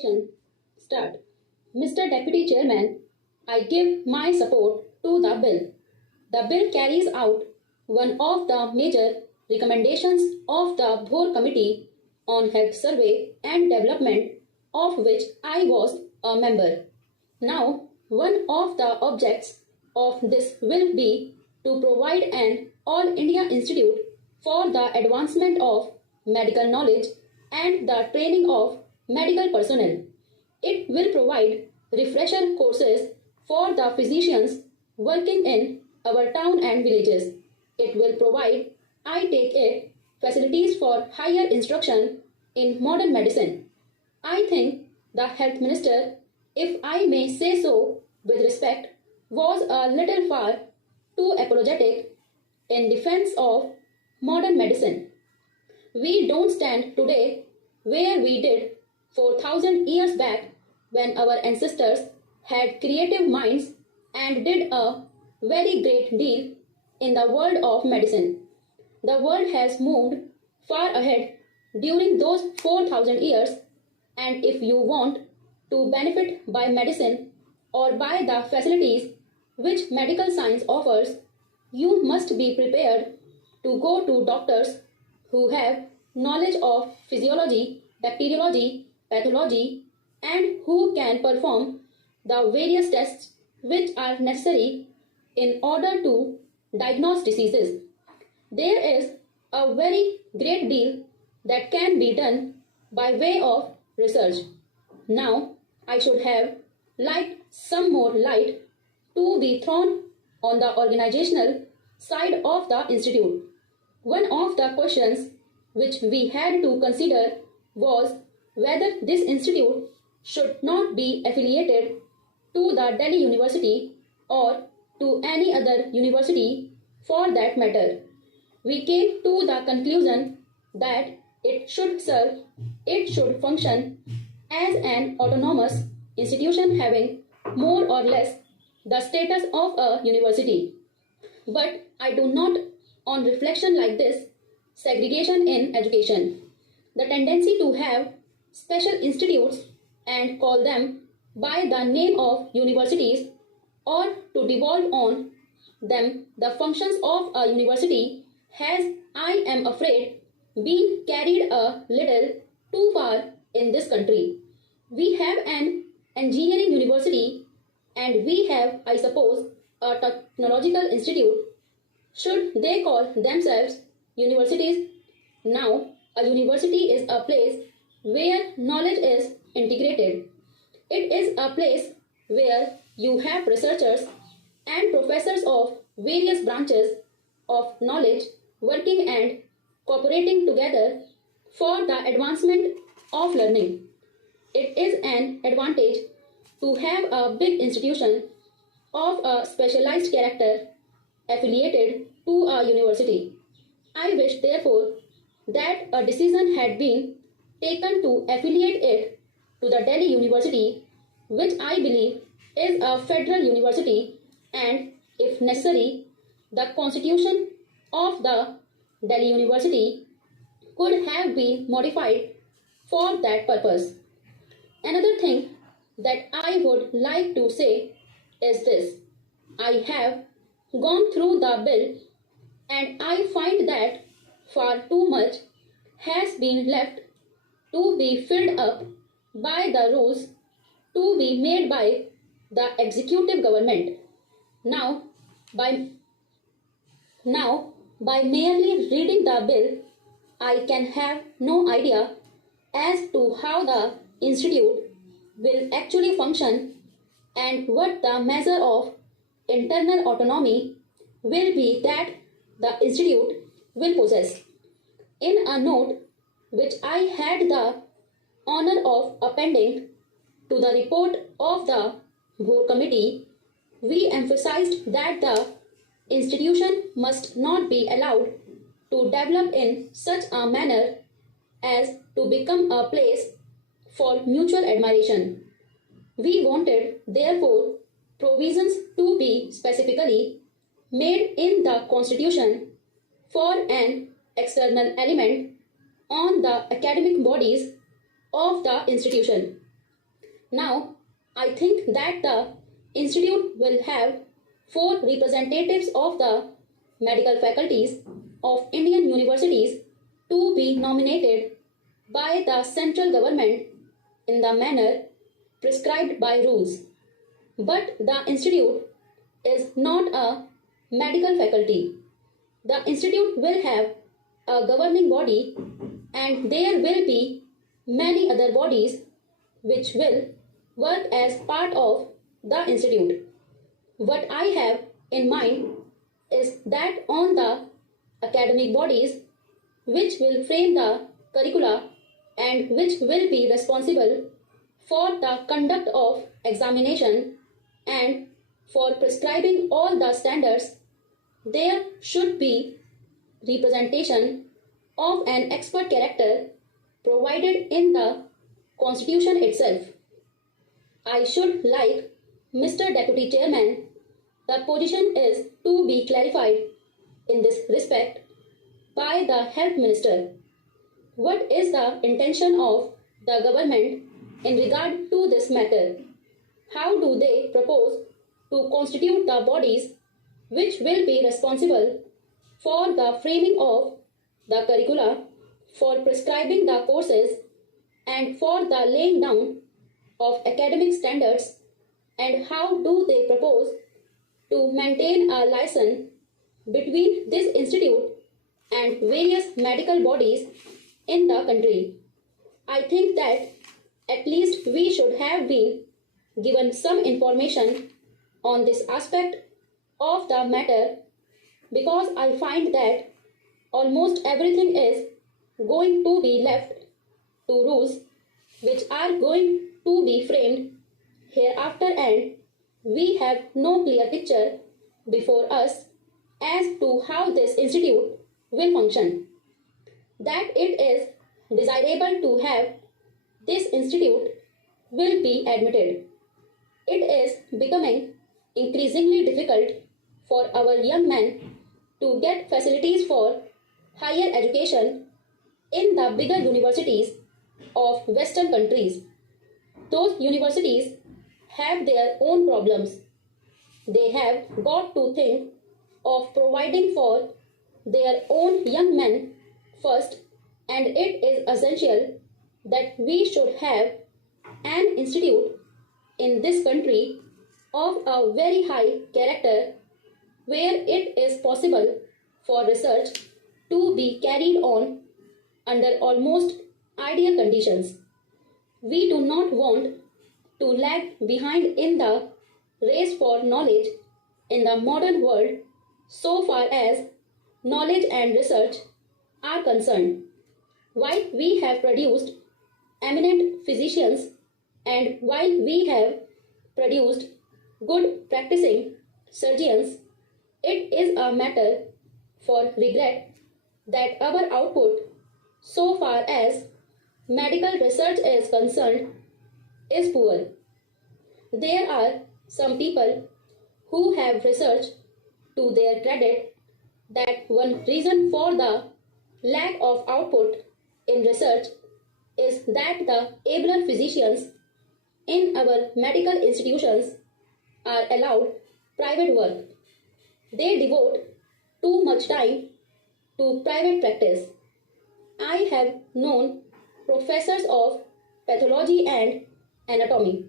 Start. Mr. Deputy Chairman, I give my support to the bill. The bill carries out one of the major recommendations of the Bhor Committee on Health Survey and Development, of which I was a member. Now, one of the objects of this will be to provide an All India Institute for the advancement of medical knowledge and the training of medical personnel. It will provide refresher courses for the physicians working in our town and villages. It will provide, I take it, facilities for higher instruction in modern medicine. I think the health minister, if I may say so with respect, was a little far too apologetic in defense of modern medicine. We don't stand today where we did 4,000 years back when our ancestors had creative minds and did a very great deal in the world of medicine. The world has moved far ahead during those 4,000 years, and if you want to benefit by medicine or by the facilities which medical science offers, you must be prepared to go to doctors who have knowledge of physiology, bacteriology, pathology, and who can perform the various tests which are necessary in order to diagnose diseases. There is a very great deal that can be done by way of research. Now, I should have liked some more light to be thrown on the organizational side of the institute. One of the questions which we had to consider was whether this institute should not be affiliated to the Delhi University or to any other university for that matter. We came to the conclusion that it should function as an autonomous institution having more or less the status of a university. But I do not, on reflection like this, segregation in education. The tendency to have special institutes and call them by the name of universities or to devolve on them the functions of a university has, I am afraid, been carried a little too far in this country. We have an engineering university and we have, I suppose, a technological institute. Should they call themselves universities? Now, a university is a place where knowledge is integrated. It is a place where you have researchers and professors of various branches of knowledge working and cooperating together for the advancement of learning. It is an advantage to have a big institution of a specialized character affiliated to a university. I wish, therefore, that a decision had been taken to affiliate it to the Delhi University, which I believe is a federal university, and, if necessary, the constitution of the Delhi University could have been modified for that purpose. Another thing that I would like to say is this. I have gone through the bill and I find that far too much has been left to be filled up by the rules to be made by the executive government. Now, by merely reading the bill, I can have no idea as to how the institute will actually function and what the measure of internal autonomy will be that the institute will possess. In a note which I had the honor of appending to the report of the Bhor Committee, we emphasized that the institution must not be allowed to develop in such a manner as to become a place for mutual admiration. We wanted, therefore, provisions to be specifically made in the Constitution for an external element on the academic bodies of the institution. Now, I think that the institute will have 4 representatives of the medical faculties of Indian universities to be nominated by the central government in the manner prescribed by rules. But the institute is not a medical faculty. The institute will have a governing body, and there will be many other bodies which will work as part of the institute. What I have in mind is that on the academic bodies which will frame the curricula and which will be responsible for the conduct of examination and for prescribing all the standards, there should be representation of an expert character provided in the Constitution itself. I should like Mr. Deputy Chairman, the position is to be clarified in this respect by the Health Minister. What is the intention of the government in regard to this matter? How do they propose to constitute the bodies which will be responsible for the framing of the curricula, for prescribing the courses, and for the laying down of academic standards, and how do they propose to maintain a liaison between this institute and various medical bodies in the country? I think that at least we should have been given some information on this aspect of the matter, because I find that almost everything is going to be left to rules which are going to be framed hereafter, and we have no clear picture before us as to how this institute will function. That it is desirable to have this institute will be admitted. It is becoming increasingly difficult for our young men to get facilities for higher education in the bigger universities of Western countries. Those universities have their own problems. They have got to think of providing for their own young men first, and it is essential that we should have an institute in this country of a very high character, where it is possible for research to be carried on under almost ideal conditions. We do not want to lag behind in the race for knowledge in the modern world so far as knowledge and research are concerned. While we have produced eminent physicians, and while we have produced good practicing surgeons, it is a matter for regret that our output so far as medical research is concerned is poor. There are some people who have researched to their credit that one reason for the lack of output in research is that the abler physicians in our medical institutions are allowed private work. They devote too much time to private practice. I have known professors of pathology and anatomy